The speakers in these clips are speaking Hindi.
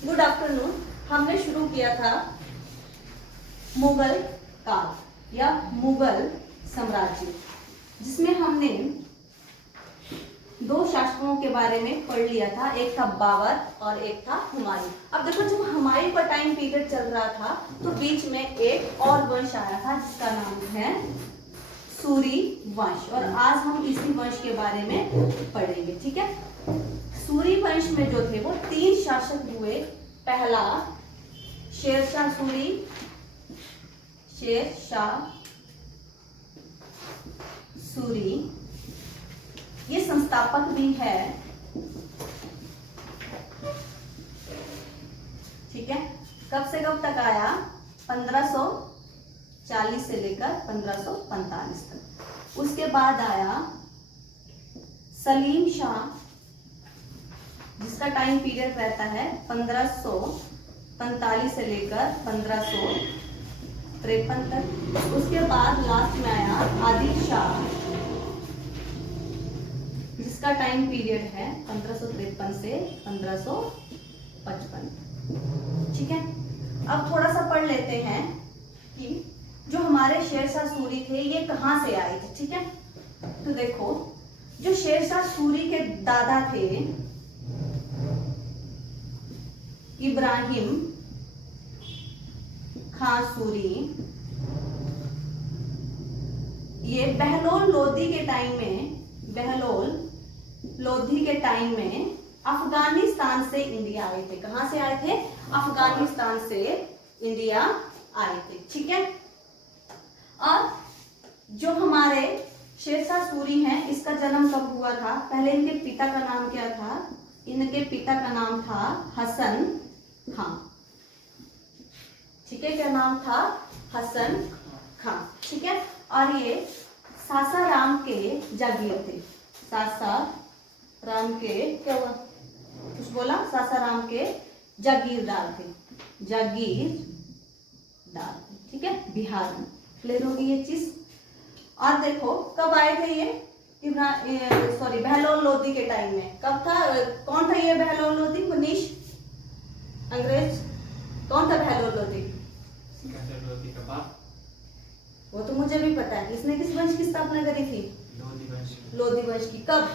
Good afternoon. हमने शुरू किया था मुगल काल या मुगल साम्राज्य, जिसमें हमने दो शासकों के बारे में पढ़ लिया था। एक था बाबर और एक था हुमायूं। अब देखो, जब हुमायूं का टाइम पीरियड चल रहा था तो बीच में एक और वंश आया था जिसका नाम है सूरी वंश, और आज हम इसी वंश के बारे में पढ़ेंगे। ठीक है। सूरी वंश में जो थे वो 3 शासक हुए। पहला शेरशाह सूरी, शेरशाह सूरी, ये संस्थापक भी है। ठीक है। कब से कब तक आया? 1540 से लेकर 1545 तक। उसके बाद आया सलीम शाह, जिसका टाइम पीरियड रहता है 1545 से लेकर 1553 तक। उसके बाद लास्ट में आया आदिल शाह, जिसका टाइम पीरियड है 1553 से 1555। ठीक है। अब थोड़ा सा पढ़ लेते हैं कि जो हमारे शेरशाह सूरी थे ये कहां से आए थे। ठीक है। तो देखो, जो शेरशाह सूरी के दादा थे इब्राहिम खां सूरी, ये बहलोल लोधी के टाइम में अफगानिस्तान से इंडिया आए थे। कहां से आए थे? अफगानिस्तान से इंडिया आए थे। ठीक है। और जो हमारे शेरशाह सूरी हैं, इसका जन्म कब हुआ था? पहले इनके पिता का नाम क्या था? इनके पिता का नाम था हसन खां। ठीक है। क्या नाम था? हसन खां। ठीक है। और ये सासाराम के जागीर थे। सासाराम के क्या हुआ? कुछ बोला? सासाराम के जागीरदार थे। जागीरदार। ठीक है। बिहार में क्लियर होगी ये चीज। और देखो, कब आए थे ये? बहलोल लोधी के टाइम में। कब था? कौन था ये बहलोल लोधी? मनीष, अंग्रेज कौन था बहलोल लोधी? वो तो मुझे भी पता है। इसने किस वंश की स्थापना करी थी? लोधी वंश की। कब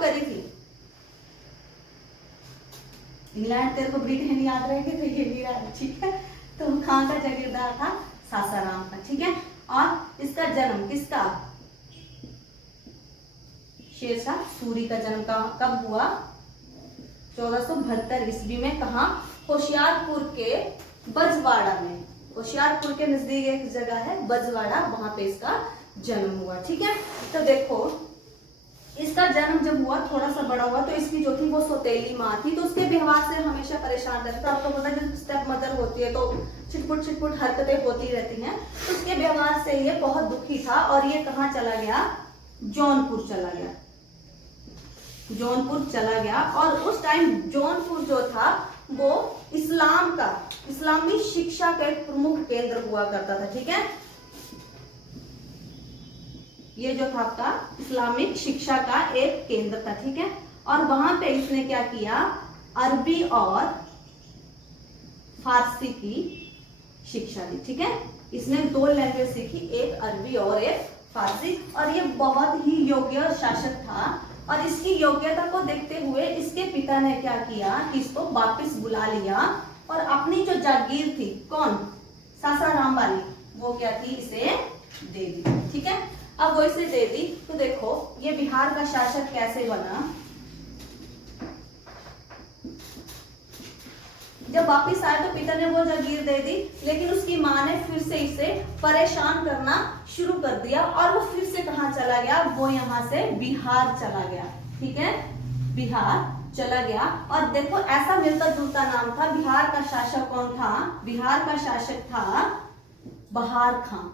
करी थी? इंग्लैंड, तेरे को ब्रिटेन याद रहेगी तो ये भी याद। ठीक है। तो खां का जागीरदार था सासाराम का। ठीक है। और इसका जन्म किसका? शेरशाह सूरी का जन्म कब हुआ? 1472 ईस्वी में। कहा? होशियारपुर के बजवाड़ा में। होशियारपुर के नजदीक एक जगह है बजवाड़ा, वहां पे इसका जन्म हुआ। ठीक है। तो देखो, इसका जन्म जब हुआ, थोड़ा सा बड़ा हुआ, तो इसकी जो थी वो सौतेली माँ थी, तो उसके व्यवहार से हमेशा परेशान रहता था। आपको पता है, जब स्टेप मदर होती है तो छिटपुट हरकतें होती रहती हैं। तो उसके व्यवहार से ये बहुत दुखी था और ये कहाँ चला गया? जौनपुर चला गया। और उस टाइम जौनपुर जो था वो इस्लामी शिक्षा का एक प्रमुख केंद्र हुआ करता था। ठीक है। ये जो था आपका इस्लामिक शिक्षा का एक केंद्र था। ठीक है। और वहां पे इसने क्या किया? अरबी और फारसी की शिक्षा दी। ठीक है। इसने 2 लैंग्वेज सीखी, एक अरबी और एक फारसी। और ये बहुत ही योग्य शासक था। और इसकी योग्यता को देखते हुए इसके पिता ने क्या किया कि इसको वापस बुला लिया और अपनी जो जागीर थी, कौन? सासाराम वाली, वो क्या थी? इसे दे दी। ठीक है। अब वो इसे दे दी। तो देखो, ये बिहार का शासक कैसे बना? जब वापिस आए तो पिता ने वो जागीर दे दी, लेकिन उसकी माँ ने फिर से इसे परेशान करना शुरू कर दिया और वो फिर से कहाँ चला गया? वो यहाँ से बिहार चला गया। ठीक है। बिहार चला गया। और देखो, ऐसा मिलता जुलता नाम था। बिहार का शासक कौन था? बिहार का शासक था बहार खां।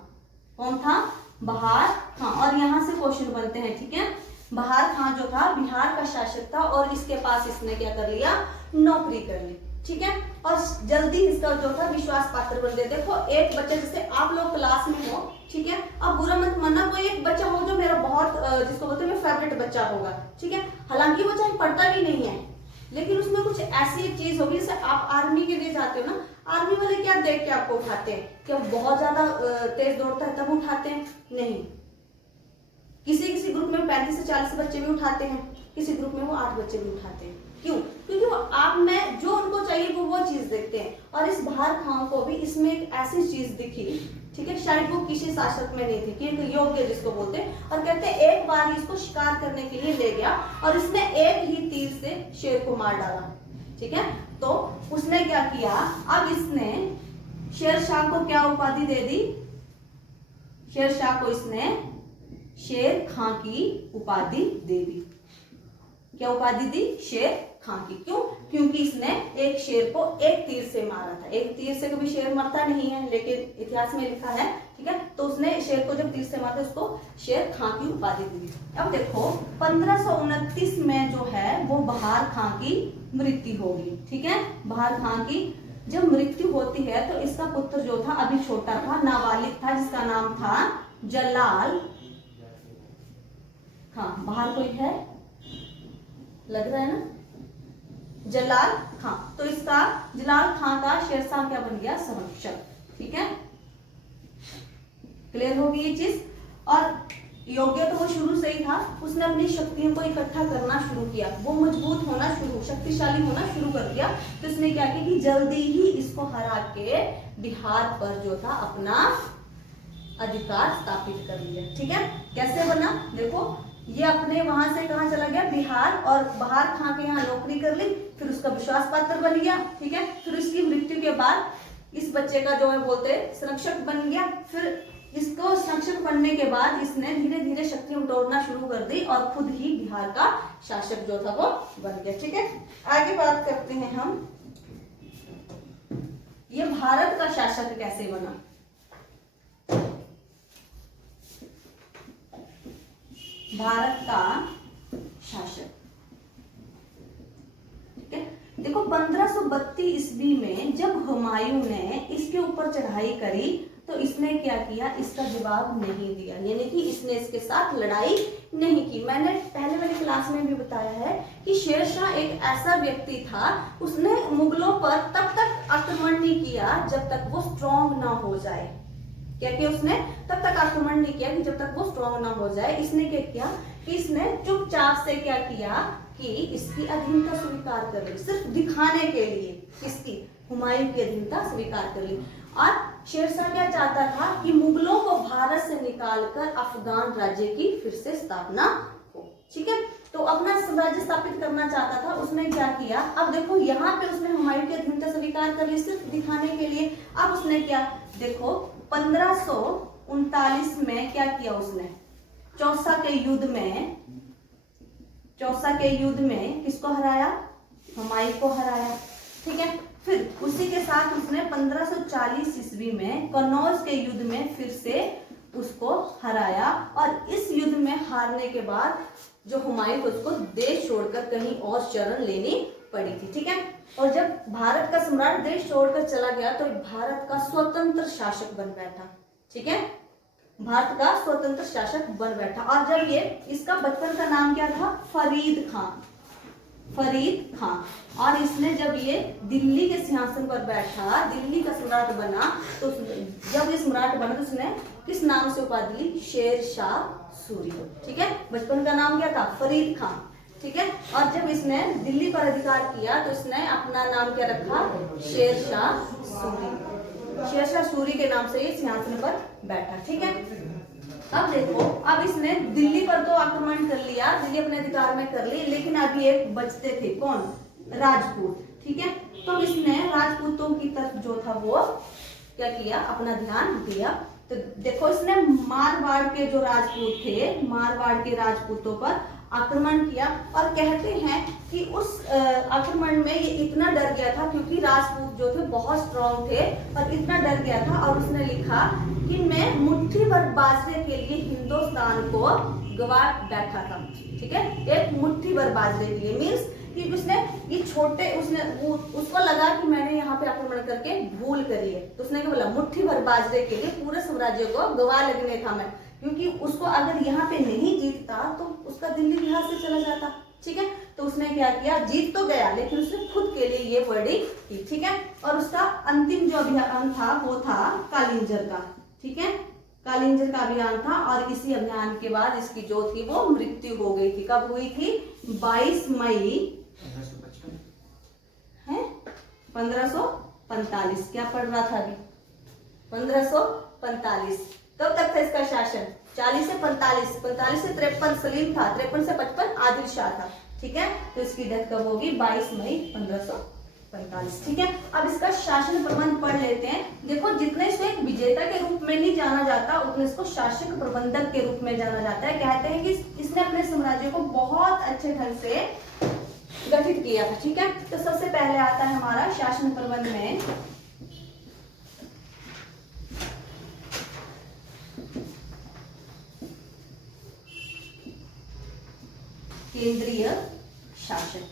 कौन था? बहार खां। और यहाँ से क्वेश्चन बनते हैं। ठीक है। बहार खां जो था बिहार का शासक था और इसके पास इसने क्या कर लिया? नौकरी कर ली। ठीक है, और जल्दी इसका जो था विश्वास पात्र बन गए। देखो एक बच्चा, जैसे आप लोग क्लास में हो, ठीक है, अब बुरा मत मानना, कोई एक बच्चा हो जो मेरा बहुत जिसको बोलते हैं फेवरेट बच्चा होगा, ठीक है, हालांकि वो चाहे पढ़ता भी नहीं है, लेकिन उसमें कुछ ऐसी एक चीज होगी, जैसे आप आर्मी के लिए जाते हो ना, आर्मी वाले क्या देख के आपको उठाते हैं, कि वो बहुत ज्यादा तेज दौड़ता है तब उठाते हैं? नहीं, किसी किसी ग्रुप में 35 से 40 बच्चे भी उठाते हैं, किसी ग्रुप में वो 8 बच्चे भी उठाते हैं। क्यों? क्योंकि वो आप में जो उनको चाहिए वो चीज देखते हैं। और इस बहार खां को भी इसमें एक ऐसी चीज दिखी, ठीक है, शायद वो किसी शासक में नहीं थी, कि एक योग्य जिसको बोलते हैं, और कहते हैं एक बार इसको शिकार करने के लिए ले गया और इसने एक ही तीर से शेर को मार डाला, ठीक है। तो उसने क्या किया, अब इसने शेर शाह को क्या उपाधि दे दी, शेर शाह को इसने शेर खां की उपाधि दे दी। क्या उपाधि दी? शेर खां की। क्यों? क्योंकि इसने एक शेर को एक तीर से मारा था। एक तीर से कभी शेर मरता नहीं है, लेकिन इतिहास में लिखा है, ठीक है, तो उसने शेर को जब तीर से मारा उसको शेर खां की उपाधि दी। अब देखो 1529 में जो है वो बहार खां की मृत्यु होगी, ठीक है। बहार खां की जब मृत्यु होती है तो इसका पुत्र जो था अभी छोटा था, नाबालिग था, जिसका नाम था जलाल खां। बाहर कोई है लग रहा है ना, जलाल खां। तो इसका जलाल खां का शेरशाह क्या बन गया? संरक्षक, ठीक है, क्लियर होगी ये चीज। और योग्य तो वो शुरू से ही था, उसने अपनी शक्तियों को इकट्ठा करना शुरू किया, वो मजबूत होना शुरू, शक्तिशाली होना शुरू कर दिया। तो इसने क्या किया कि जल्दी ही इसको हरा के बिहार पर जो था अपना अधिकार स्थापित कर लिया, ठीक है। कैसे बना? देखो ये अपने वहां से कहा चला गया? बिहार, और बहार खां के यहाँ नौकरी कर ली, फिर उसका विश्वास पात्र बन गया, ठीक है। फिर इसकी मृत्यु के बाद इस बच्चे का जो है बोलते संरक्षक बन गया। फिर इसको संरक्षक बनने के बाद इसने धीरे धीरे शक्ति बटोरना शुरू कर दी और खुद ही बिहार का शासक जो था वो बन गया, ठीक है। आगे बात करते हैं हम, ये भारत का शासक कैसे बना। भारत का शासक, ठीक है। देखो 1532 ईस्वी में जब हुमायूं ने इसके ऊपर चढ़ाई करी तो इसने क्या किया? इसका जवाब नहीं दिया, यानी कि इसने इसके साथ लड़ाई नहीं की। मैंने पहले वाली क्लास में भी बताया है कि शेरशाह एक ऐसा व्यक्ति था, उसने मुगलों पर तब तक आक्रमण नहीं किया जब तक वो स्ट्रॉन्ग ना हो जाए। क्या किया उसने? तब तक आक्रमण नहीं किया कि जब तक वो स्ट्रॉन्ग ना हो जाए। इसने क्या किया कि इसने चुपचाप से क्या किया कि इसकी अधीनता स्वीकार कर ली, सिर्फ दिखाने के लिए। किसकी? हुमायूं की अधीनता स्वीकार कर ली। और शेरशाह क्या चाहता था कि मुगलों को भारत से निकालकर अफगान राज्य की फिर से स्थापना हो, ठीक है। तो अपना साम्राज्य स्थापित करना चाहता था। उसने क्या किया? अब देखो यहाँ पे उसने हुमायूं की अधीनता स्वीकार कर ली सिर्फ दिखाने के लिए। अब उसने क्या, देखो 1539 में क्या किया उसने? चौसा के युद्ध में किसको हराया? हुमायूं को हराया, ठीक है। फिर उसी के साथ उसने 1540 ईस्वी में कन्नौज के युद्ध में फिर से उसको हराया। और इस युद्ध में हारने के बाद जो हुमायूं को उसको देश छोड़कर कहीं और शरण लेनी पड़ी थी, ठीक है। और जब भारत का सम्राट देश छोड़कर चला गया तो भारत का स्वतंत्र शासक बन बैठा, ठीक है, भारत का स्वतंत्र शासक बन बैठा। और जब ये, इसका बचपन का नाम क्या था? फरीद खां। और इसने जब ये दिल्ली के सिंहासन पर बैठा, दिल्ली का सम्राट बना, तो जब ये सम्राट बना तो उसने किस नाम से उपाधि ली? शेर शाह सूरी, ठीक है। बचपन का नाम क्या था? फरीद खां, ठीक है। और जब इसने दिल्ली पर अधिकार किया तो इसने अपना नाम क्या रखा? शेर शाह सूरी। शेर शाह सूरी के नाम से ये सिंहासन पर बैठा, ठीक है। अब देखो, अब इसने दिल्ली पर तो आक्रमण कर लिया, दिल्ली अपने अधिकार में कर ली, लेकिन अभी एक बचते थे, कौन? राजपूत, ठीक है। तो इसने राजपूतों की तरफ जो था वो क्या किया? अपना ध्यान दिया। तो देखो इसने मारवाड़ के जो राजपूत थे, मारवाड़ के राजपूतों पर आक्रमण किया। और कहते हैं कि उस आक्रमण में ये इतना डर गया था, क्योंकि राजपूत जो थे बहुत स्ट्रॉन्ग थे, और इतना डर गया था, और उसने लिखा कि मैं मुट्ठी भर बाजरे के लिए हिंदुस्तान को गवा बैठा था, ठीक है, एक मुट्ठी भर बाजरे के लिए। मीन्स कि उसने ये छोटे उसको लगा कि मैंने यहाँ पे आक्रमण करके भूल करी है, तो उसने क्या बोला, मुट्ठी भर बाजरे के लिए पूरे साम्राज्य को गवा लगने था मैं, क्योंकि उसको अगर यहाँ पे नहीं जीतता तो उसका दिल्ली बिहार से चला जाता, ठीक है। तो उसने क्या किया, जीत तो गया लेकिन उसने खुद के लिए ये वर्डिंग की, ठीक है। और उसका अंतिम जो अभियान था वो था कालिंजर का, ठीक है, कालिंजर का अभियान था। और इसी अभियान के बाद इसकी जो थी वो मृत्यु हो गई थी। कब हुई थी, 22 मई 1545। क्या पढ़ रहा था अभी, 1545। कब तक था इसका शासन, 40 से 45, 45 से 53 सलीम था, 53 से 55 आदिल शाह था, ठीक है। तो इसकी डेथ कब होगी, 22 मई 1545, ठीक है। अब इसका शासन प्रबंध पढ़ लेते हैं। देखो जितने इसको एक विजेता के रूप में नहीं जाना जाता, उतने इसको शासक प्रबंधक के रूप में जाना जाता है। कहते हैं कि इसने अपने साम्राज्य को बहुत अच्छे ढंग से गठित किया था, ठीक है। तो सबसे पहले आता है हमारा शासन प्रबंध में केंद्रीय शासन,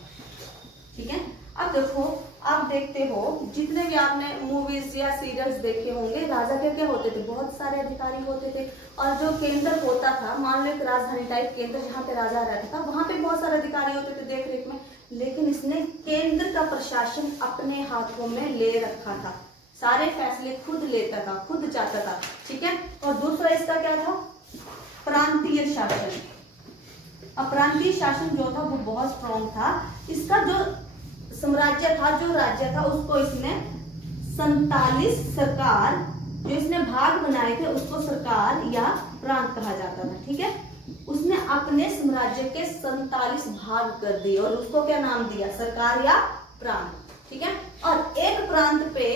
ठीक है। अब देखो, आप देखते हो जितने भी आपने मूवीज या सीरियल्स देखे होंगे, राजा क्या क्या होते थे, बहुत सारे अधिकारी होते थे। और जो केंद्र होता था, मान लो एक राजधानी टाइप केंद्र जहाँ पे राजा रहता था, वहां पे बहुत सारे अधिकारी होते थे देख रेख में। लेकिन इसने केंद्र का प्रशासन अपने हाथों में ले रखा था, सारे फैसले खुद लेता था, खुद चाहता था, ठीक है। और दूसरा इसका क्या था, प्रांतीय शासन। अब प्रांतीय शासन जो था वो बहुत स्ट्रॉन्ग था। इसका जो साम्राज्य था, जो राज्य था, उसको इसने 47 सरकार, जो इसने भाग बनाए थे उसको सरकार या प्रांत कहा जाता था, ठीक है। उसने अपने साम्राज्य के 47 भाग कर दिए और उसको क्या नाम दिया, सरकार या प्रांत, ठीक है। और एक प्रांत पे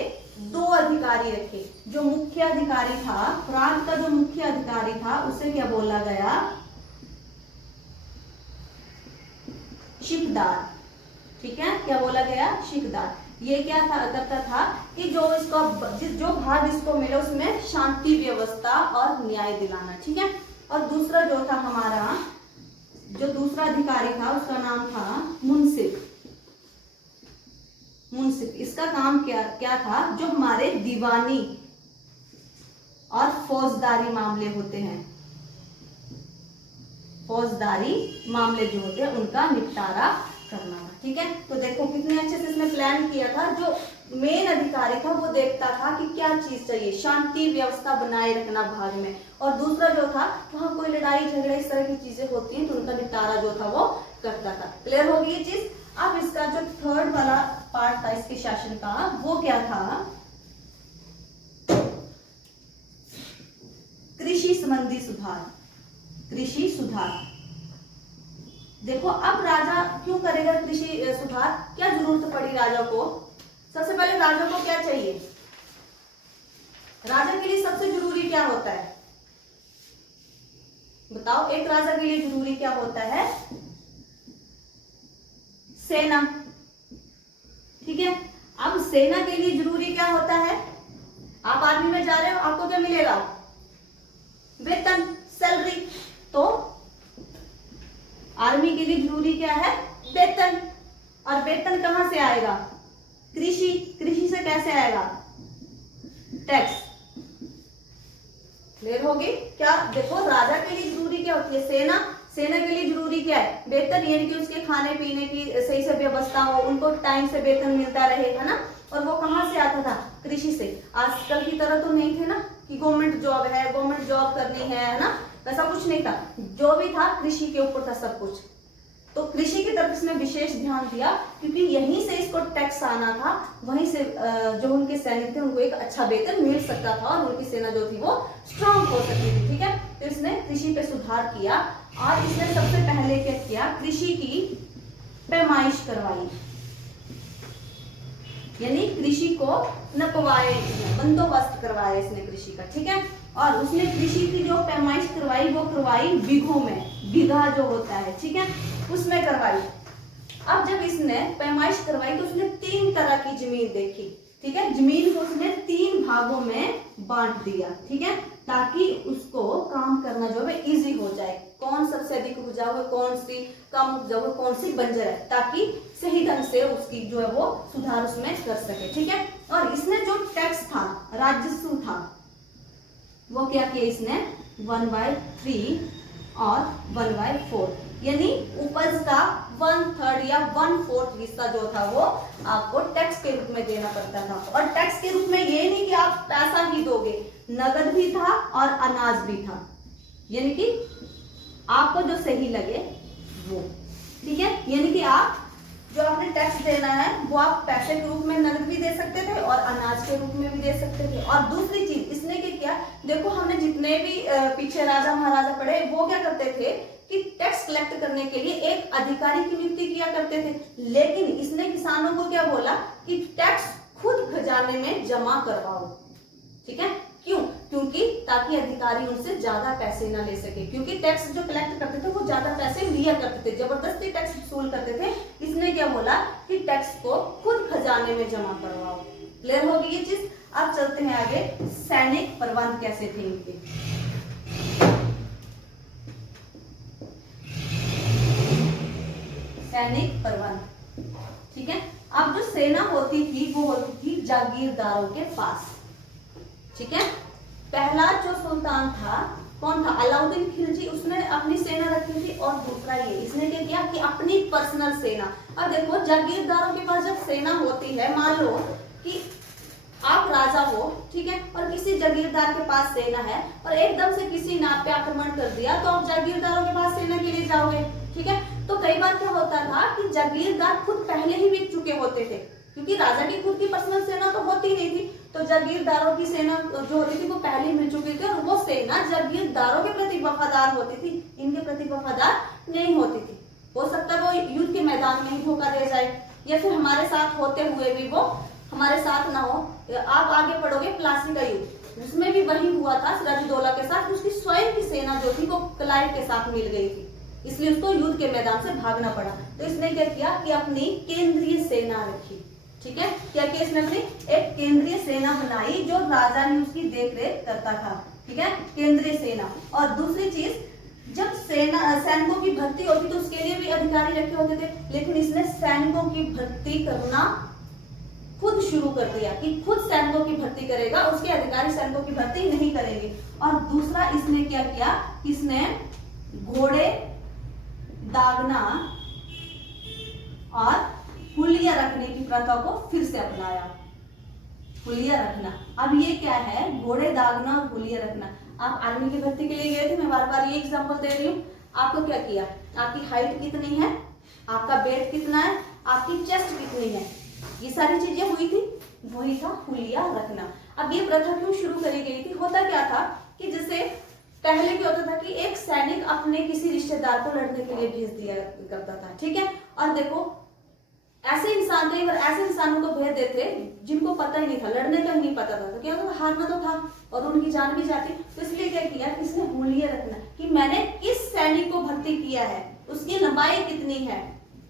2 अधिकारी रखे। जो मुख्य अधिकारी था, प्रांत का जो मुख्य अधिकारी था, उसे क्या बोला गया, शिकदार, ठीक है। क्या बोला गया, शिकदार। ये क्या था, करता था कि जो भाग इसको मिले उसमें शांति व्यवस्था और न्याय दिलाना, ठीक है। और दूसरा जो था हमारा, जो दूसरा अधिकारी था उसका नाम था मुंसिफ। मुंसिफ इसका काम क्या था, जो हमारे दीवानी और फौजदारी मामले होते हैं, फौजदारी मामले जो होते हैं उनका निपटारा करना था, ठीक है। तो देखो कितने अच्छे से इसने प्लान किया था। जो मेन अधिकारी था वो देखता था कि क्या चीज चाहिए, शांति व्यवस्था बनाए रखना भाग में। और दूसरा जो था, वहां कोई लड़ाई झगड़े इस तरह की चीजें होती हैं तो उनका निपटारा जो था वो करता था। क्लियर होगी ये चीज। अब इसका जो थर्ड वाला पार्ट था इसके शासन का, वो क्या था, कृषि संबंधी सुधार, कृषि सुधार। देखो अब राजा क्यों करेगा कृषि सुधार, क्या जरूरत पड़ी राजा को, सबसे पहले राजा को क्या चाहिए, राजा के लिए सबसे जरूरी क्या होता है, बताओ, एक राजा के लिए जरूरी क्या होता है, सेना, ठीक है। अब सेना के लिए जरूरी क्या होता है, आप आर्मी में जा रहे हो, आपको क्या मिलेगा, वेतन, सैलरी। तो आर्मी के लिए जरूरी क्या है, वेतन। और वेतन कहां से आएगा, कृषि, कृषि से कैसे आएगा, टैक्स। क्लियर होगी क्या। देखो राजा के लिए जरूरी क्या होती है, सेना, सेना के लिए जरूरी क्या है, वेतन, यानी कि उसके खाने पीने की सही से व्यवस्था हो, उनको टाइम से वेतन मिलता रहे, है ना। और वो कहां से आता था, कृषि से। आजकल की तरह तो नहीं थे ना कि गवर्नमेंट जॉब है, गवर्नमेंट जॉब करनी है ना, वैसा कुछ नहीं था। जो भी था कृषि के ऊपर था सब कुछ। तो कृषि की तरफ इसने विशेष ध्यान दिया, क्योंकि यहीं से इसको टैक्स आना था, वहीं से जो उनके सैनिक थे उनको एक अच्छा वेतन मिल सकता था और उनकी सेना जो थी वो स्ट्रांग हो सकती थी, ठीक है। तो इसने कृषि पे सुधार किया और इसने सबसे पहले क्या किया, कृषि की पैमाइश करवाई, यानी कृषि को नपवाए, बंदोबस्त करवाया इसने कृषि का, ठीक है। और उसने कृषि की जो पैमाइश करवाई वो करवाई बीघों में, बीघा जो होता है, ठीक है, उसमें करवाई। अब जब इसने पैमाइश करवाई तो उसने 3 तरह की जमीन देखी, ठीक है। जमीन को उसने 3 भागों में बांट दिया, ठीक है, ताकि उसको काम करना जो है इजी हो जाए। कौन सबसे अधिक उपजाऊ है, कौन सी कम उपजाऊ है, कौन सी बंजर है, ताकि सही ढंग से उसकी जो है वो सुधार उसमें कर सके। ठीक है, और इसने जो टैक्स था, राजस्व था, वो क्या किया इसने 1/3 और 1/4, यानी उपज का 1/3 या 1/4 हिस्सा जो था वो आपको टैक्स के रूप में देना पड़ता था। और टैक्स के रूप में ये नहीं कि आप पैसा ही दोगे, नगद भी था और अनाज भी था, यानी कि आपको जो सही लगे वो। ठीक है, यानी कि आप जो आपने टैक्स देना है वो आप पैसे के रूप में नगद भी दे सकते थे और अनाज के रूप में भी दे सकते थे। और दूसरी चीज इसने क्या किया, देखो हमने जितने भी पीछे राजा महाराजा पढ़े वो क्या करते थे कि टैक्स कलेक्ट करने के लिए एक अधिकारी की नियुक्ति किया करते थे, लेकिन इसने किसानों को क्या बोला कि टैक्स खुद खजाने में जमा करवाओ। ठीक है, क्यों? क्योंकि ताकि अधिकारी उनसे ज्यादा पैसे ना ले सके, क्योंकि टैक्स जो कलेक्ट करते थे वो ज्यादा पैसे लिया करते थे, जबरदस्ती टैक्स वसूल करते थे। इसने क्या बोला कि टैक्स को खुद खजाने में जमा करवाओ। क्लियर होगी ये चीज? अब चलते हैं आगे, सैनिक प्रबंध कैसे थे इनके। सैनिक प्रबंध, ठीक है। अब जो सेना होती थी वो होती थी जागीरदारों के पास। ठीक है, पहला जो सुल्तान था कौन था? अलाउद्दीन खिलजी, उसने अपनी सेना रखी थी। और दूसरा ये, इसने क्या किया कि अपनी पर्सनल सेना। अब देखो जागीरदारों के पास जब सेना होती है, मान लो कि आप राजा हो, ठीक है, और किसी जागीरदार के पास सेना है और एकदम से किसी ने आप पे आक्रमण कर दिया, तो आप जागीरदारों के पास सेना के लिए जाओगे। ठीक है, तो कई बार क्या होता था कि जागीरदार खुद पहले ही बिक चुके होते थे, क्योंकि राजा की खुद की पर्सनल सेना तो होती नहीं थी, तो जागीरदारों की सेना जो होती थी वो पहले मिल चुकी थी, और वो सेना जागीरदारों के प्रति वफादार होती थी, इनके प्रति वफादार नहीं होती थी। हो सकता है वो युद्ध के मैदान में ही धोखा दे जाए, या फिर हमारे साथ होते हुए भी वो हमारे साथ ना हो। आप आगे पढ़ोगे प्लासी का युद्ध, उसमें भी वही हुआ था सिराजुद्दौला के साथ। उसकी स्वयं की सेना जो थी वो क्लाइव के साथ मिल गई थी, इसलिए उसको युद्ध के मैदान से भागना पड़ा। तो इसने क्या किया कि अपनी केंद्रीय सेना रखी। ठीक है, क्या किया इसने? अपनी एक केंद्रीय सेना बनाई जो राजा ने उसकी देखरेख करता था। ठीक है, केंद्रीय सेना। और दूसरी चीज, जब सैनिकों की भर्ती होती तो उसके लिए भी अधिकारी रखे होते थे, लेकिन इसने सैनिकों की भर्ती करना खुद शुरू कर दिया कि खुद सैनिकों की भर्ती करेगा, उसके अधिकारी सैनिकों की भर्ती नहीं करेंगे। और दूसरा इसने क्या किया, इसने घोड़े दागना और हुलिया रखने की प्रथा को फिर से अपनाया। हुलिया रखना, अब ये क्या है? घोड़े दागना और हुलिया रखना। आप आर्मी की भर्ती के लिए गए थे, मैं बार बार ये एग्जांपल दे रही हूँ। आपको क्या किया, आपकी हाइट कितनी है, आपका वेट कितना है, आपकी चेस्ट कितनी है, ये सारी चीजें हुई थी, वही था हुलिया रखना। अब ये प्रथा क्यों शुरू करी गई थी? होता क्या था कि जैसे पहले क्या होता था कि एक सैनिक अपने किसी रिश्तेदार को लड़ने के लिए भेज दिया करता था। ठीक है, और देखो ऐसे इंसान थे, ऐसे इंसानों को भेज देते जिनको पता ही नहीं था, लड़ने का ही नहीं पता था, तो क्या होता? हारना तो था और उनकी जान भी जाती। तो इसलिए क्या किया, इसने हुलिया रखना कि मैंने किस सैनिक को भर्ती किया है, उसकी लंबाई कितनी है,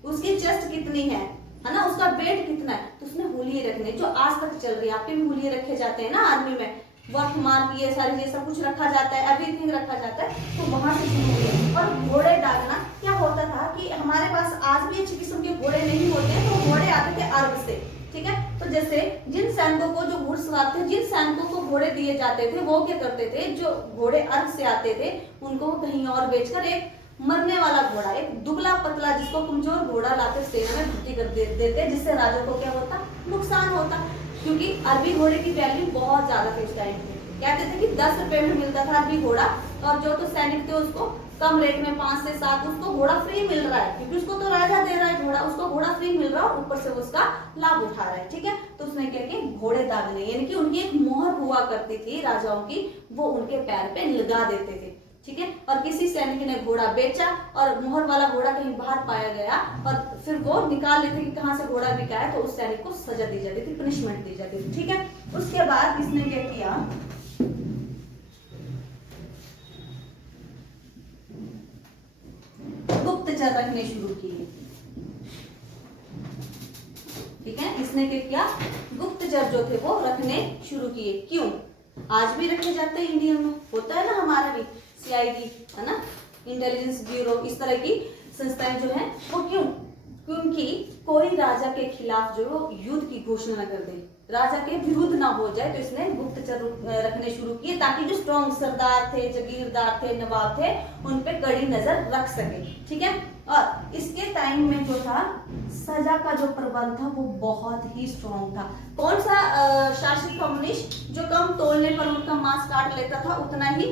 उसकी चेस्ट कितनी है ना, उसका वेट कितना है, तो उसने हुलिये रखने। जो आज तक चल रही है, आपके भी हुलिये रखे जाते हैं ना आर्मी में, वर्क मार्क ये सारी चीज सब कुछ रखा जाता है, एवरीथिंग रखा जाता है, तो वहां से शुरू हुई। और घोड़े डालना क्या होता था कि हमारे पास आज भी अच्छी किस्म के घोड़े नहीं होते हैं, तो घोड़े आते थे अर्ब से। ठीक है, तो जैसे जिन सैनिकों को, जो घुड़सवार थे, जिन सैनिकों को घोड़े दिए जाते थे, वो क्या करते थे, जो घोड़े अर्ब से आते थे उनको कहीं और बेचकर एक मरने वाला घोड़ा, एक दुबला पतला जिसको कमजोर घोड़ा लाकर सेना में भर्ती कर देते, जिससे राजा को क्या होता? नुकसान होता, क्योंकि अरबी घोड़े की वैल्यू बहुत ज्यादा थी उस टाइम पे। कहते थे कि 10 रुपए में मिलता था अरबी घोड़ा, और जो तो सैनिक थे उसको कम रेट में 5 से 7 उसको घोड़ा फ्री मिल रहा है, क्योंकि उसको तो राजा दे रहा है घोड़ा, उसको घोड़ा फ्री मिल रहा है और ऊपर से वो उसका लाभ उठा रहा है। ठीक है, तो उसने क्या किया, घोड़े दागने, यानी कि उनकी एक मोहर हुआ करती थी राजाओं की, वो उनके पैर पे लगा देते थे। ठीक है, और किसी सैनिक ने घोड़ा बेचा और मोहर वाला घोड़ा कहीं बाहर पाया गया और फिर वो निकाल लेते कि कहां से घोड़ा बिका है, तो उस सैनिक को सजा दी जाती थी, पनिशमेंट दी जाती थी। ठीक है, उसके बाद इसने क्या किया, गुप्तचर रखने शुरू किए। ठीक है, इसने क्या किया, गुप्तचर जो थे वो रखने शुरू किए। क्यों? आज भी रखे जाते हैं, इंडिया में होता है ना, हमारा भी CID है ना, इंटेलिजेंस ब्यूरो, इस तरह की संस्थाएं जो है वो क्यों, क्योंकि कोई राजा के खिलाफ जो युद्ध की घोषणा कर दे, राजा के विरुद्ध ना हो जाए, तो इसने गुप्तचर रखने शुरू किए ताकि जो स्ट्रॉन्ग सरदार थे, जगीरदार थे, नवाब थे, उन पे कड़ी नजर रख सके। ठीक है, और इसके टाइम में जो था सजा का जो प्रबंध था वो बहुत ही स्ट्रॉन्ग था। कौन सा शासक कम्युनिस्ट जो कम तोलने पर उनका मांस काट लेता था उतना ही,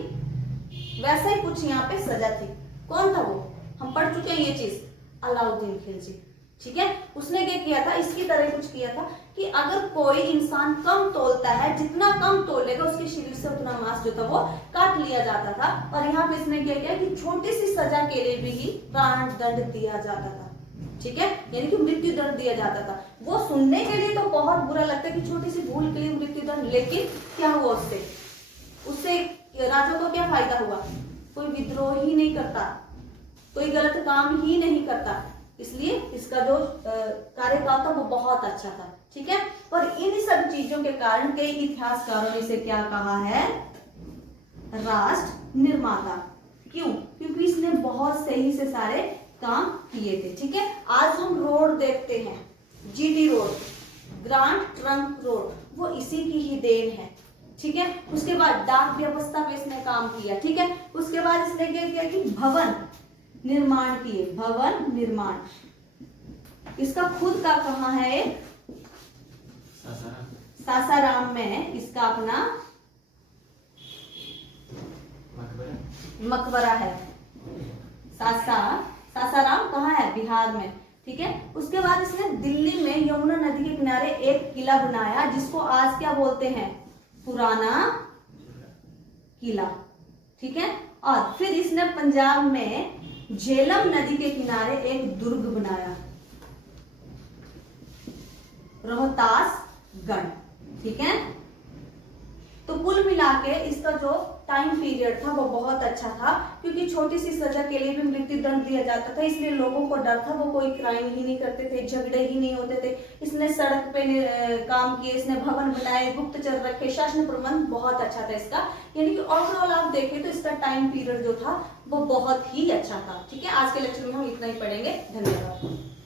वैसा ही कुछ यहाँ पे सजा थी। कौन था वो, हम पढ़ चुके हैं ये चीज, अलाउद्दीन खिलजी। ठीक है, उसने क्या किया था, इसकी तरह कुछ किया था कि अगर कोई इंसान कम तोलता है, जितना कम तोलेगा उसके शरीर से उतना मांस जो था वो काट लिया जाता था। और यहाँ पे इसने क्या किया कि छोटी सी सजा के लिए भी ही प्राण दंड दिया जाता था। ठीक है, यानी कि मृत्यु दंड दिया जाता था। वो सुनने के लिए तो बहुत बुरा लगता है कि छोटी सी भूल के लिए मृत्यु दंड, लेकिन क्या हुआ उससे, उससे राजा को क्या फायदा हुआ, कोई विद्रोह ही नहीं करता, कोई गलत काम ही नहीं करता, इसलिए इसका जो कार्यकाल था वो बहुत अच्छा था। ठीक है, और इन सब चीजों के कारण कई इतिहासकारों ने इसे क्या कहा है, राष्ट्र निर्माता। क्यों, क्योंकि इसने बहुत सही से सारे काम किए थे। ठीक है, आज हम रोड देखते हैं, GT road, grand trunk road, वो इसी की ही देन है। ठीक है, उसके बाद डाक व्यवस्था पे इसने काम किया। ठीक है, उसके बाद इसने क्या किया कि भवन निर्माण किए, भवन निर्माण। इसका खुद का कहाँ है, एक सासाराम में इसका अपना मकबरा है। सासाराम कहाँ है, बिहार में। ठीक है, उसके बाद इसने दिल्ली में यमुना नदी के किनारे एक किला बनाया जिसको आज क्या बोलते हैं, पुराना किला। ठीक है, और फिर इसने पंजाब में झेलम नदी के किनारे एक दुर्ग बनाया, रोहतासगढ़। ठीक है, तो कुल मिला के इसका जो टाइम पीरियड था वो बहुत अच्छा था, क्योंकि छोटी सी सजा के लिए भी मृत्यु दंड दिया जाता था, इसलिए लोगों को डर था, वो कोई क्राइम ही नहीं करते थे, झगड़े ही नहीं होते थे। इसने सड़क पे काम किए, इसने भवन बनाए, गुप्तचर रखे, शासन प्रबंध बहुत अच्छा था इसका। यानी कि ओवरऑल आप देखें तो इसका टाइम पीरियड जो था वो बहुत ही अच्छा था। ठीक है, आज के लेक्चर में हम इतना ही पढ़ेंगे। धन्यवाद।